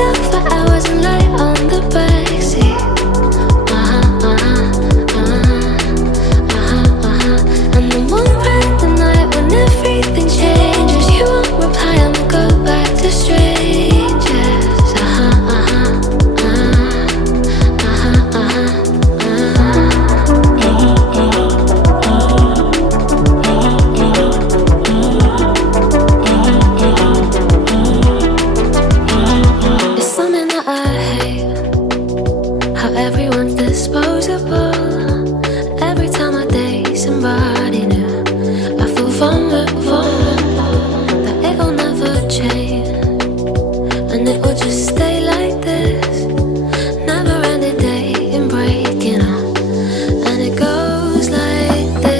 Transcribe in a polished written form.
up for hours and lie on the backseat. And the one random night when everything changes, you won't reply and we'll go back to strangers. It's something that I hate, how everyone's disposable. Every time I date somebody